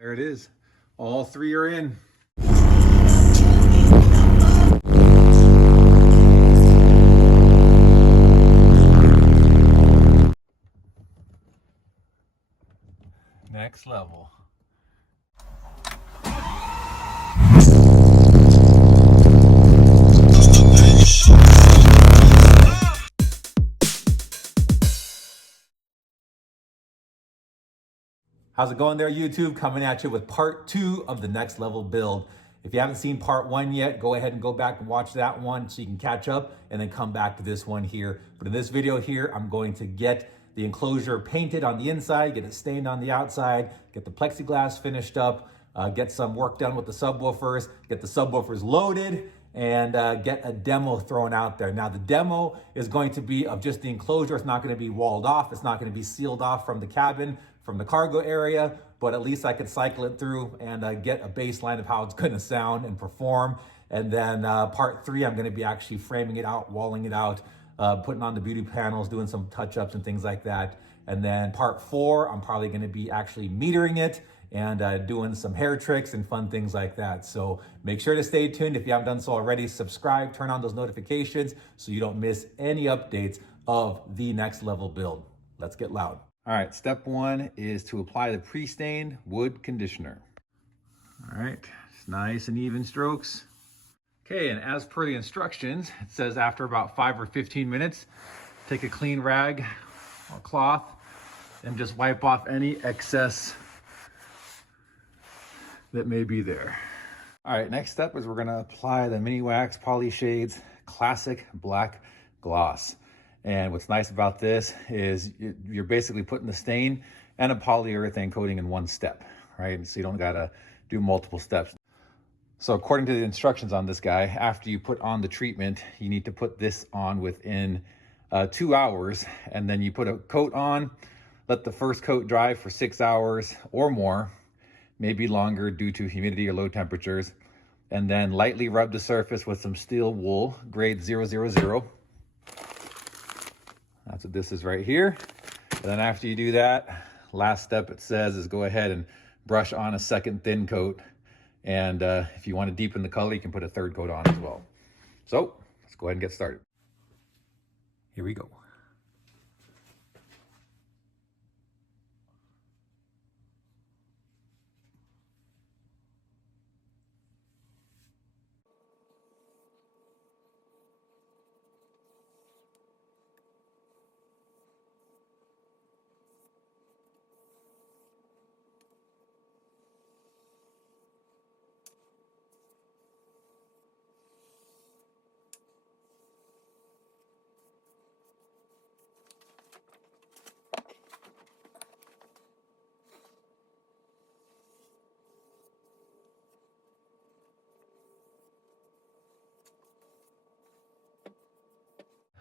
There it is. All three are in. Next level. How's it going there, YouTube? Coming at you with part 2 of the next level build. If you haven't seen part 1 yet, go ahead and go back and watch that one so you can catch up and then come back to this one here. But in this video here, I'm going to get the enclosure painted on the inside, get it stained on the outside, get the plexiglass finished up, get some work done with the subwoofers, get the subwoofers loaded, and get a demo thrown out there. Now the demo is going to be of just the enclosure. It's not going to be walled off. It's not going to be sealed off from the cabin, from the cargo area, but at least I could cycle it through and get a baseline of how it's going to sound and perform. And then part 3, I'm going to be actually framing it out, walling it out, putting on the beauty panels, doing some touch-ups and things like that. And then part 4, I'm probably going to be actually metering it and doing some hair tricks and fun things like that. So make sure to stay tuned. If you haven't done so already, subscribe, turn on those notifications so you don't miss any updates of the next level build. Let's get loud. All right, step 1 is to apply the pre-stained wood conditioner. All right, it's nice and even strokes. Okay, and as per the instructions, it says after about 5 or 15 minutes, take a clean rag or cloth and just wipe off any excess that may be there. All right, next step is we're gonna apply the Mini Wax Poly Shades Classic Black Gloss. And what's nice about this is you're basically putting the stain and a polyurethane coating in one step, right? So you don't gotta do multiple steps. So according to the instructions on this guy, after you put on the treatment, you need to put this on within 2 hours, and then you put a coat on, let the first coat dry for 6 hours or more, maybe longer due to humidity or low temperatures, and then lightly rub the surface with some steel wool, grade 000. That's what this is right here. And then after you do that, last step it says is go ahead and brush on a second thin coat. And if you want to deepen the color, you can put a third coat on as well. So let's go ahead and get started. Here we go.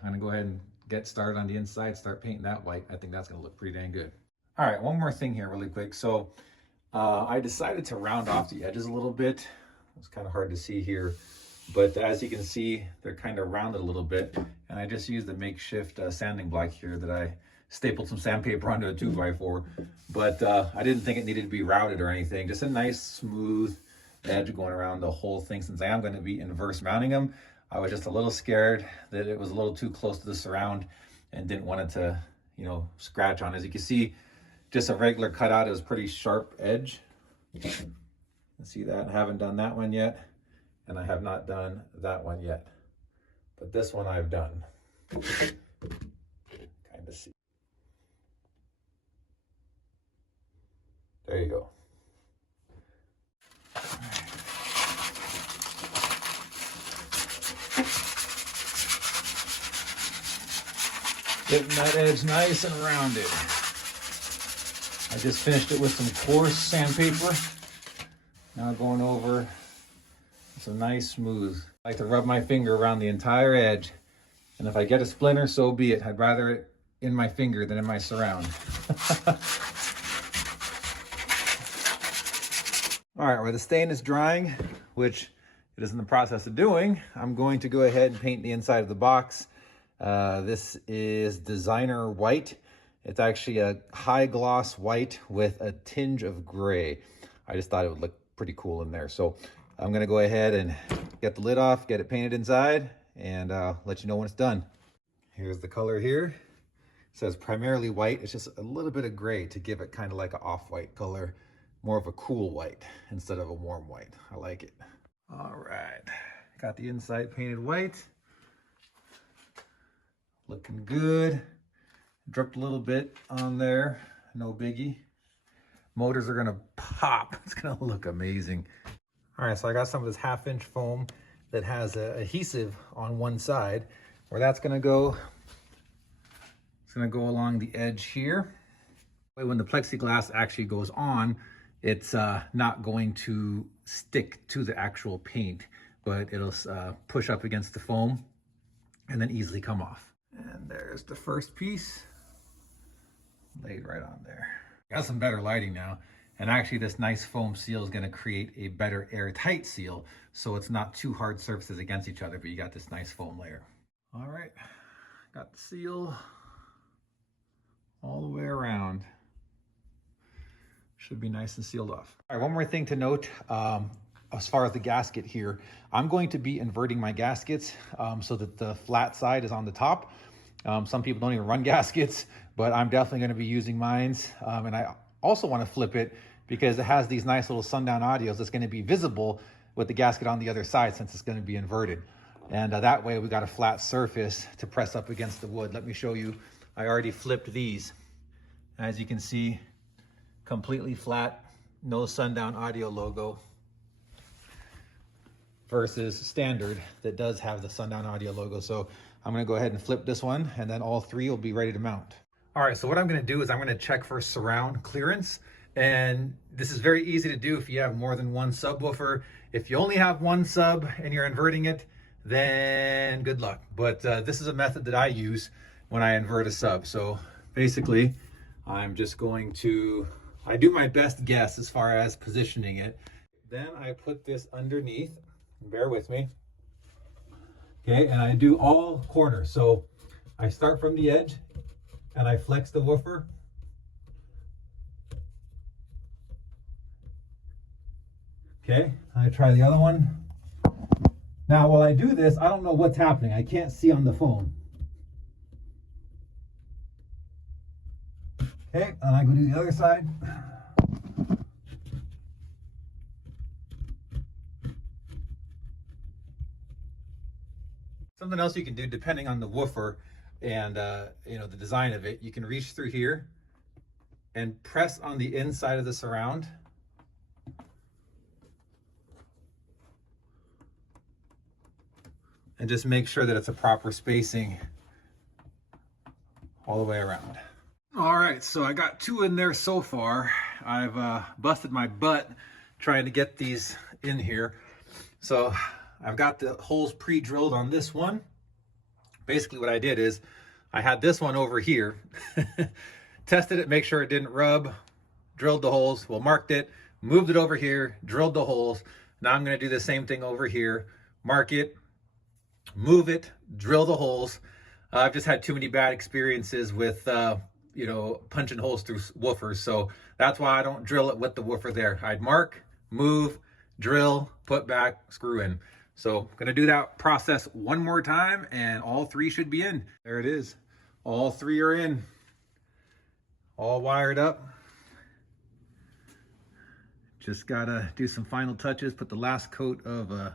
I'm gonna go ahead and get started on the inside, start painting that white. I think that's gonna look pretty dang good. All right, one more thing here really quick. So I decided to round off the edges a little bit. It's kind of hard to see here, but as you can see, they're kind of rounded a little bit. And I just used a makeshift sanding block here that I stapled some sandpaper onto a 2x4, but I didn't think it needed to be rounded or anything. Just a nice smooth edge going around the whole thing. Since I am going to be inverse mounting them, I was just a little scared that it was a little too close to the surround and didn't want it to, you know, scratch on. As you can see, just a regular cutout is pretty sharp edge. You can see that. I haven't done that one yet, and I have not done that one yet. But this one I've done. Kind of see. There you go. Getting that edge nice and rounded. I just finished it with some coarse sandpaper. Now going over some nice smooth. I like to rub my finger around the entire edge. And if I get a splinter, so be it. I'd rather it in my finger than in my surround. All right, where the stain is drying, which it is in the process of doing, I'm going to go ahead and paint the inside of the box. This is designer white. It's actually a high gloss white with a tinge of gray. I just thought it would look pretty cool in there. So I'm gonna go ahead and get the lid off, get it painted inside, and let you know when it's done. Here's the color here. It says primarily white. It's just a little bit of gray to give it kind of like an off-white color, more of a cool white instead of a warm white. I like it. All right, got the inside painted white. Looking good. Dripped a little bit on there, no biggie. Motors are gonna pop. It's gonna look amazing. All right, so I got some of this 1/2-inch foam that has a adhesive on one side. Where that's gonna go, it's gonna go along the edge here. When the plexiglass actually goes on, it's not going to stick to the actual paint, but it'll push up against the foam and then easily come off. And there's the first piece laid right on there. Got some better lighting now. And actually this nice foam seal is gonna create a better airtight seal, so it's not too hard surfaces against each other, but you got this nice foam layer. All right, got the seal all the way around. Should be nice and sealed off. All right, one more thing to note, as far as the gasket here, I'm going to be inverting my gaskets so that the flat side is on the top. Some people don't even run gaskets, but I'm definitely gonna be using mines. And I also wanna flip it because it has these nice little Sundown audios that's gonna be visible with the gasket on the other side since it's gonna be inverted. And that way we got a flat surface to press up against the wood. Let me show you, I already flipped these. As you can see, completely flat, no Sundown audio logo versus standard that does have the Sundown audio logo. So I'm gonna go ahead and flip this one and then all three will be ready to mount. All right, so what I'm gonna do is I'm gonna check for surround clearance. And this is very easy to do if you have more than one subwoofer. If you only have one sub and you're inverting it, then good luck. But this is a method that I use when I invert a sub. So basically, I'm just going to, I do my best guess as far as positioning it. Then I put this underneath, bear with me. Okay, and I do all corners. So I start from the edge and I flex the woofer. Okay, I try the other one. Now, while I do this, I don't know what's happening. I can't see on the phone. Okay, and I go to the other side. Something else you can do, depending on the woofer and you know, the design of it, you can reach through here and press on the inside of the surround. And just make sure that it's a proper spacing all the way around. All right, so I got two in there so far. I've busted my butt trying to get these in here. So I've got the holes pre-drilled on this one. Basically what I did is I had this one over here, tested it, make sure it didn't rub, drilled the holes, well, marked it, moved it over here, drilled the holes. Now I'm gonna do the same thing over here, mark it, move it, drill the holes. I've just had too many bad experiences with you know, punching holes through woofers, so that's why I don't drill it with the woofer there. I'd mark, move, drill, put back, screw in. So I'm gonna do that process one more time and all three should be in. There it is, all three are in, all wired up. Just gotta do some final touches, put the last coat of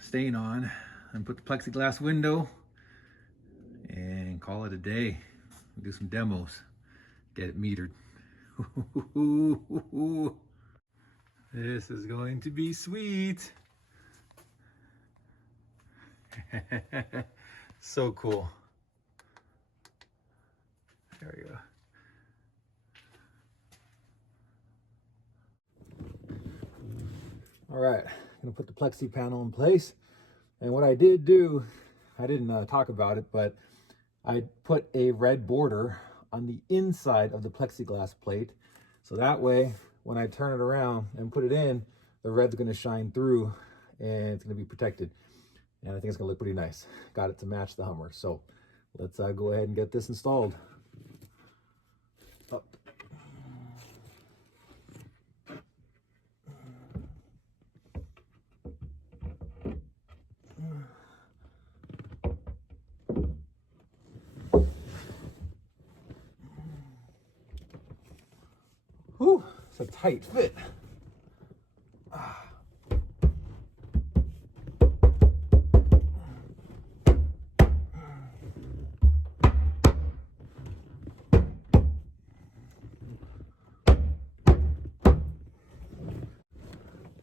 stain on and put the plexiglass window and call it a day. Do some demos, get it metered. This is going to be sweet. So cool. There we go. All right, I'm gonna put the plexi panel in place. And what I did do, I didn't talk about it, but I put a red border on the inside of the plexiglass plate. So that way, when I turn it around and put it in, the red's gonna shine through and it's gonna be protected. And I think it's gonna look pretty nice. Got it to match the Hummer. So let's go ahead and get this installed. Up. It's a tight fit.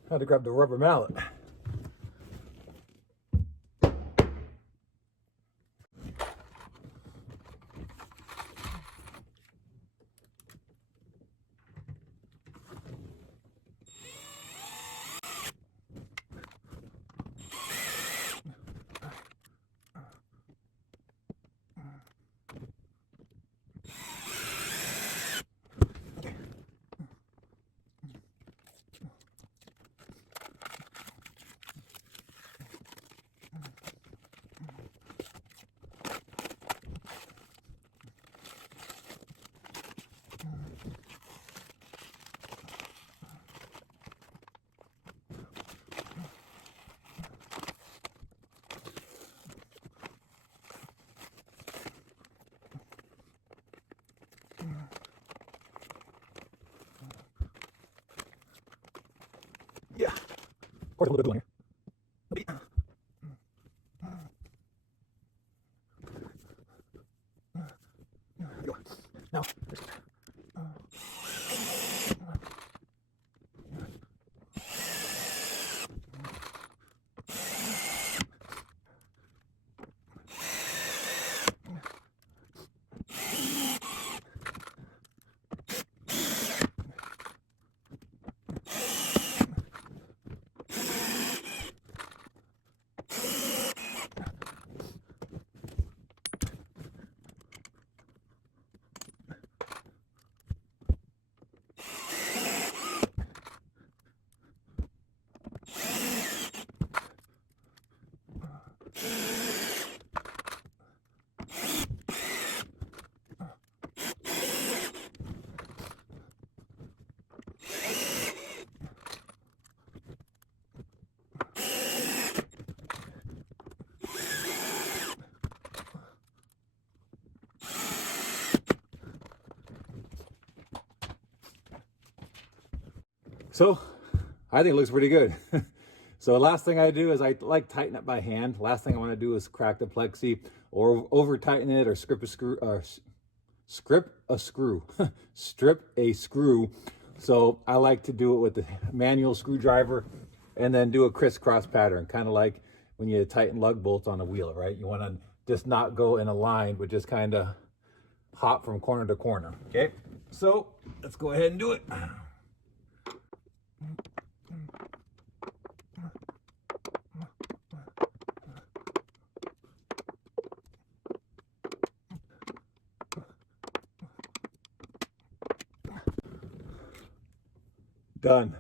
Had to grab the rubber mallet. Yeah. Of course, a little bit of glue on here. Now, so I think it looks pretty good. So last thing I do is I like tighten it by hand. Last thing I want to do is crack the plexi or over tighten it or strip a screw. So I like to do it with the manual screwdriver and then do a crisscross pattern, kind of like when you tighten lug bolts on a wheel, right? You want to just not go in a line, but just kind of hop from corner to corner. Okay, so let's go ahead and do it. Done.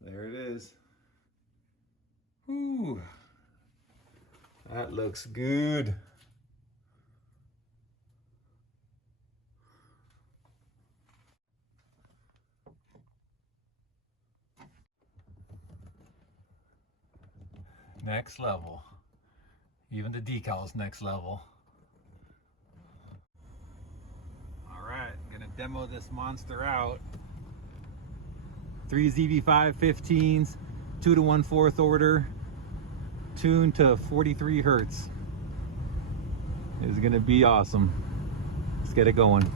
There it is. Ooh, that looks good. Next level. Even the decals next level. All right, I'm gonna demo this monster out. 3 ZV5’s, 2 to 1/4 order, tuned to 43 Hertz. It's gonna be awesome. Let's get it going.